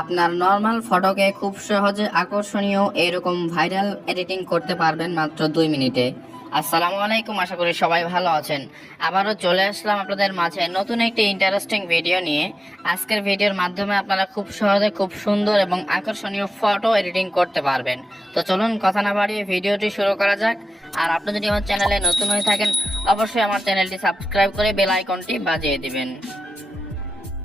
আপনার নর্মাল ফটোকে খুব সহজে আকর্ষণীয় এরকম ভাইরাল এডিটিং করতে পারবেন মাত্র 2 মিনিটে। আসসালামু আলাইকুম, আশা করি সবাই ভালো আছেন। আবারও চলে আসলাম আপনাদের মাঝে নতুন একটি ইন্টারেস্টিং ভিডিও নিয়ে। আজকের ভিডিওর মাধ্যমে আপনারা খুব সহজে খুব সুন্দর এবং আকর্ষণীয় ফটো এডিটিং করতে পারবেন। তো চলুন কথা না বাড়িয়ে ভিডিওটি শুরু করা যাক। আর আপনি যদি আমার চ্যানেলে নতুন হয়ে থাকেন, অবশ্যই আমার চ্যানেলটি সাবস্ক্রাইব করে বেল আইকনটি বাজিয়ে দিবেন।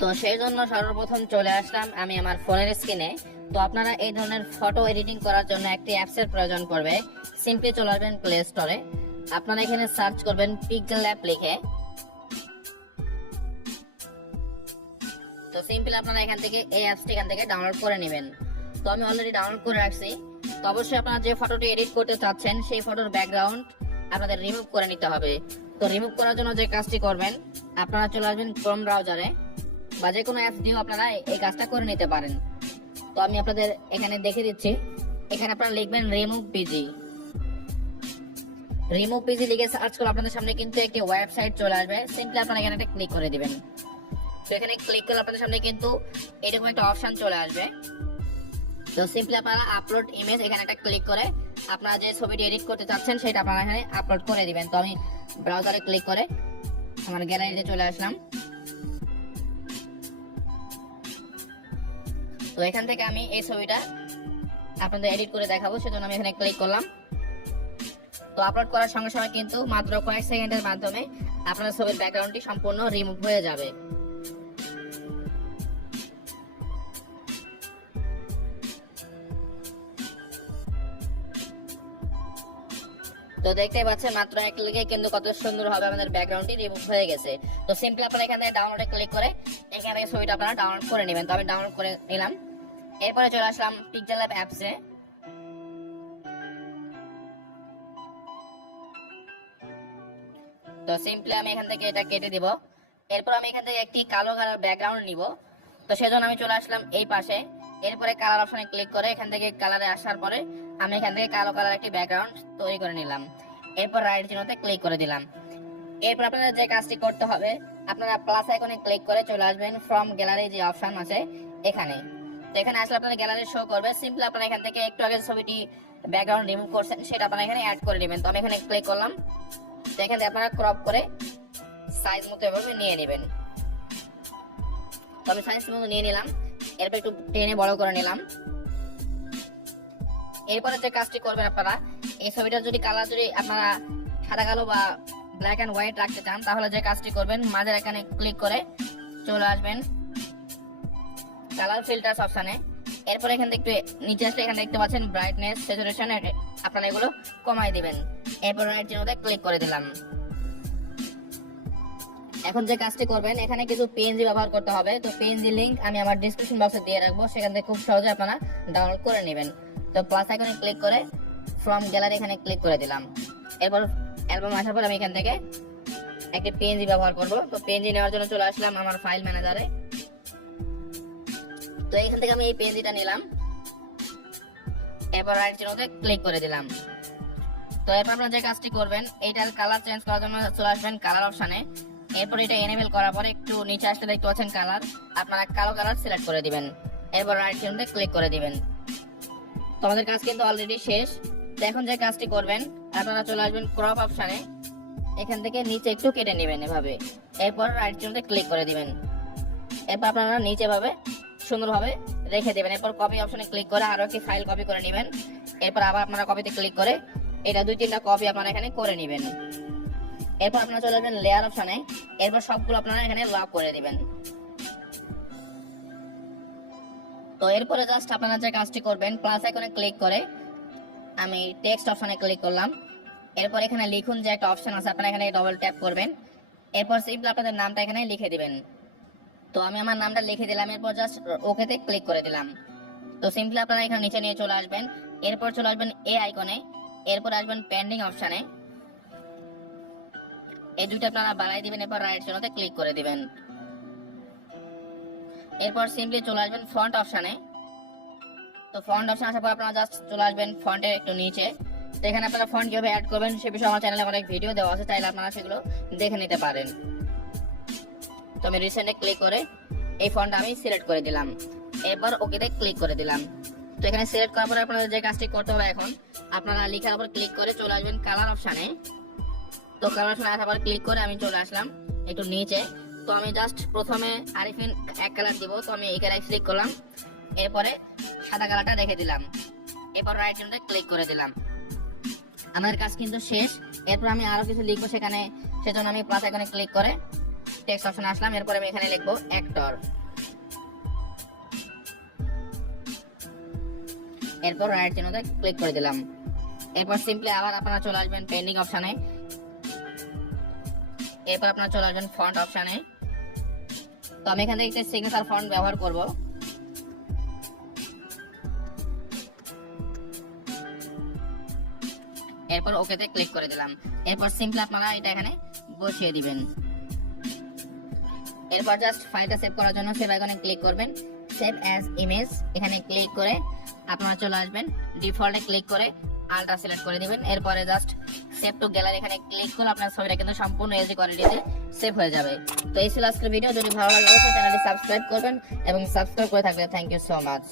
তো সেই জন্য সর্বপ্রথম চলে আসলাম আমি আমার ফোনের স্ক্রিনে। তো আপনারা এই ধরনের ফটো এডিটিং করার জন্য একটি অ্যাপসের প্রয়োজন পড়বে। সিম্পলি চলে আসবেন প্লে স্টোরে। আপনারা এখানে সার্চ করবেন পিক্সেল ল্যাব লিখে। তো সিম্পলি আপনারা এখান থেকে এই অ্যাপসটি এখান থেকে ডাউনলোড করে নেবেন। তো আমি অলরেডি ডাউনলোড করে রাখছি। তো অবশ্যই আপনারা যে ফটোটি এডিট করতে চাচ্ছেন সেই ফটোর ব্যাকগ্রাউন্ড আপনাদের রিমুভ করে নিতে হবে। তো রিমুভ করার জন্য যে কাজটি করবেন, আপনারা চলে আসবেন ক্রোম ব্রাউজারে বা যে কোনো অ্যাপস দিয়েও আপনারা এই কাজটা করে নিতে পারেন। তো আমি আপনাদের এখানে দেখে দিচ্ছি। এখানে আপনারা লিখবেন রিমুভ পিজি। রিমুভ পিজি লিখে সার্চ করলে আপনাদের সামনে কিন্তু একটি ওয়েবসাইট চলে আসবে। সিম্পলি আপনারা এখানে একটা ক্লিক করে দিবেন। তো এখানে ক্লিক করলে আপনাদের সামনে কিন্তু এরকম একটা অপশন চলে আসবে। তো সিম্পলি আপনারা আপলোড ইমেজ এখানে একটা ক্লিক করে আপনারা যে ছবিটি এডিট করতে চাচ্ছেন সেটা আপনারা এখানে আপলোড করে দিবেন। তো আমি ব্রাউজারে ক্লিক করে আমার গ্যালারিতে চলে আসলাম। তো এখান থেকে আমি এই ছবিটা আপনাদের এডিট করে দেখাবো, সেজন্য আমি এখানে ক্লিক করলাম। তো আপলোড করার সঙ্গে সঙ্গে কিন্তু মাত্র কয়েক সেকেন্ডের মাধ্যমে আপনার ছবির ব্যাকগ্রাউন্ডটি সম্পূর্ণ রিমুভ হয়ে যাবে। তো দেখতেই পাচ্ছেন মাত্র এক ক্লিকে কিন্তু কত সুন্দর হবে আমাদের ব্যাকগ্রাউন্ডটি রিমুভ হয়ে গেছে। তো সিম্পলি আপনারা এখান থেকে ডাউনলোডে ক্লিক করে এখান থেকে ছবিটা আপনারা ডাউনলোড করে নেবেন। তো আমি ডাউনলোড করে নিলাম। এরপরে চলে আসলাম পিক্সেল ল্যাব অ্যাপসে। তো সিম্পলি আমি এখান থেকে এটা কেটে দিব। এরপর আমি এখান থেকে একটি কালো কালার ব্যাকগ্রাউন্ড নিব। তো সেজন্য আমি চলে আসলাম এই পাশে। এরপরে কালার অপশনে ক্লিক করে এখান থেকে কালারে আসার পরে আমি এখান থেকে কালো কালার একটি ব্যাকগ্রাউন্ড তৈরি করে নিলাম। এরপর রাইট চিহ্নতে ক্লিক করে দিলাম। এরপর আপনাদের যে কাজটি করতে হবে, আপনারা প্লাস আইকনে ক্লিক করে চলে আসবেন ফ্রম গ্যালারি যে অপশন আছে এখানে। তো এখানে আসলে আপনাদের গ্যালারি শো করবে। সিম্পলি আপনারা এখান থেকে একটু আগে ছবিটি ব্যাকগ্রাউন্ড রিমুভ করছেন সেটা আপনারা এখানে অ্যাড করে নেবেন। তো আমি এখানে ক্লিক করলাম। তো এখান থেকে আপনারা ক্রপ করে সাইজ মতো এভাবে নিয়ে নেবেন। তো আমি সাইজ মতো নিয়ে নিলাম। এরপর একটু টেনে বড় করে নিলাম। এরপরে যে কাজটি করবেন, আপনারা এই ছবিটার যদি কালার যদি আপনারা সাদা কালো বা ব্ল্যাক এন্ড হোয়াইট রাখতে চান, তাহলে যে কাজটি করবেন মাঝের এখানে ক্লিক করে চলে আসবেন কালার ফিল্টারস অপশনে। এরপর এখান থেকে একটু নিচে আসলে এখানে দেখতে পাচ্ছেন ব্রাইটনেস, স্যাচুরেশন, আপনারা এগুলো কমাই দিবেন। এরপর রাইট চিহ্নতে ক্লিক করে দিলাম। এখন যে কাজটি করবেন, এখানে কিছু পিএনজি ব্যবহার করতে হবে। তো পিএনজি লিংক আমি আমার ডেসক্রিপশন বক্সে দিয়ে রাখবো, সেখান থেকে খুব সহজে আপনারা ডাউনলোড করে নেবেন। তো প্লাস আইকনে ক্লিক করে ফ্রম গ্যালারি এখানে ক্লিক করে দিলাম। এরপর অ্যালবাম আসার পর আমি এখান থেকে একটি পিএনজি ব্যবহার করব। তো পিএনজি নেওয়ার জন্য চলে আসলাম আমার ফাইল ম্যানেজারে। তো এখান থেকে আমি এই পিএনজিটা নিলাম। এরপর রাইট চিহ্নতে ক্লিক করে দিলাম। তো এরপর আপনারা যে কাজটি করবেন, এইটার কালার চেঞ্জ করার জন্য চলে আসবেন কালার অপশনে। এরপর এটা এনেবল করার পরে একটু নিচে আসতে দেখতে পাচ্ছেন কালার, আপনারা কালো কালার সিলেক্ট করে দিবেন। এরপর রাইট চিহ্নতে ক্লিক করে দিবেন। তো আমাদের কাজ কিন্তু অলরেডি শেষ। তো এখন যে কাজটি করবেন, আপনারা চলে আসবেন ক্রপ অপশনে। এখান থেকে নিচে একটু কেটে নেবেন এভাবে। এরপর রাইট চিহ্নতে ক্লিক করে দিবেন। এরপর আপনারা নিচে ভাবে সুন্দরভাবে রেখে দেবেন। এরপর কপি অপশনে ক্লিক করে আরো একটি ফাইল কপি করে নেবেন। এরপর আবার আপনারা কপিতে ক্লিক করে এটা 2-3টা কপি আপনারা এখানে করে নেবেন। এরপর আপনারা চলে যাবেন লেয়ার অপশনে। এরপর সবগুলো আপনারা এখানে লক করে দিবেন। তো এরপরে জাস্ট আপনারা যে কাজটি করবেন, প্লাস আইকনে ক্লিক করে আমি টেক্সট অপশনে ক্লিক করলাম। এরপর এখানে লিখুন যে একটা অপশন আছে, আপনারা এখানে ডবল ট্যাপ করবেন। এরপর সিম্পলি আপনাদের নামটা এখানে লিখে দিবেন। তো আমি আমার নামটা লিখে দিলাম। এরপর জাস্ট ওকেতে ক্লিক করে দিলাম। তো সিম্পলি আপনারা এখানে নিচে নিয়ে চলে আসবেন। এরপর চলে আসবেন এই আইকনে। এরপর আসবেন পেন্ডিং অপশনে। এই দুইটা আপনারা বাড়াই দিবেন। এরপর রাইট চিহ্নতে ক্লিক করে দিবেন। এরপর সিম্পলি চলে আসবেন ফন্ট অপশনে। তো ফন্ট অপশন আসার পর আপনারা জাস্ট চলে আসবেন ফন্টের একটু নিচে। তো এখানে আপনারা ফন্ট কিভাবে অ্যাড করবেন সে বিষয়ে আমার চ্যানেলে অনেক ভিডিও দেওয়া আছে, চাইলে আপনারা সেগুলো দেখে নিতে পারেন। তো আমি রিসেন্টে ক্লিক করে এই ফন্ট আমি সিলেক্ট করে দিলাম। এরপর ওকেতে ক্লিক করে দিলাম। তো এখানে সিলেক্ট করার পরে আপনাদের যে কাজটি করতে হবে, এখন আপনারা লেখার উপর ক্লিক করে চলে আসবেন কালার অপশানে। তো কালার অপশানে আসার পর ক্লিক করে আমি চলে আসলাম একটু নিচে। তো আমি জাস্ট প্রথমে আরিফিন এক কালার দিব, তো আমি এই কালারে ক্লিক করলাম, এরপরে সাদা কালারটা রেখে দিলাম, এরপর রাইট জোনে ক্লিক করে দিলাম। আমার কাজ কিন্তু শেষ। এরপর আমি আরো কিছু লিখবো সেখানে, সেজন্য আমি প্লাস আইকনে ক্লিক করে টেক্সট অপশনে আসলাম। এরপর আমি এখানে লিখবো অ্যাক্টর, এরপর রাইট চিহ্নতে ক্লিক করে দিলাম। এরপর সিম্পলি আবার আপনারা চলে আসবেন পেন্ডিং অপশনে, এরপর আপনারা চলে আসবেন ফন্ট অপশনে। তো আমি এখান থেকে একটা সিগনেচার ফন্ট ব্যবহার করব। এরপর ওকেতে ক্লিক করে দিলাম। এরপর সিম্পলি আপনারা এটা এখানে বসিয়ে দিবেন। এরপর জাস্ট ফাইলটা সেভ করার জন্য সেভ আইকনে ক্লিক করবেন, সেভ অ্যাজ ইমেজ এখানে ক্লিক করে আপনারা চলে আসবেন ডিফল্টে ক্লিক করে আলট্রা সিলেক্ট করে দিবেন। এরপরে জাস্ট সেভ টু গ্যালারি এখানে ক্লিক করলে আপনার ছবিটা কিন্তু সম্পূর্ণ এইচডি কোয়ালিটিতে সেভ হয়ে যাবে। তো এই ছিল আজকের ভিডিও। যদি ভালো লাগে অবশ্যই চ্যানেলটি সাবস্ক্রাইব করবেন এবং সাবস্ক্রাইব করে থাকলে থ্যাংক ইউ সো মাচ।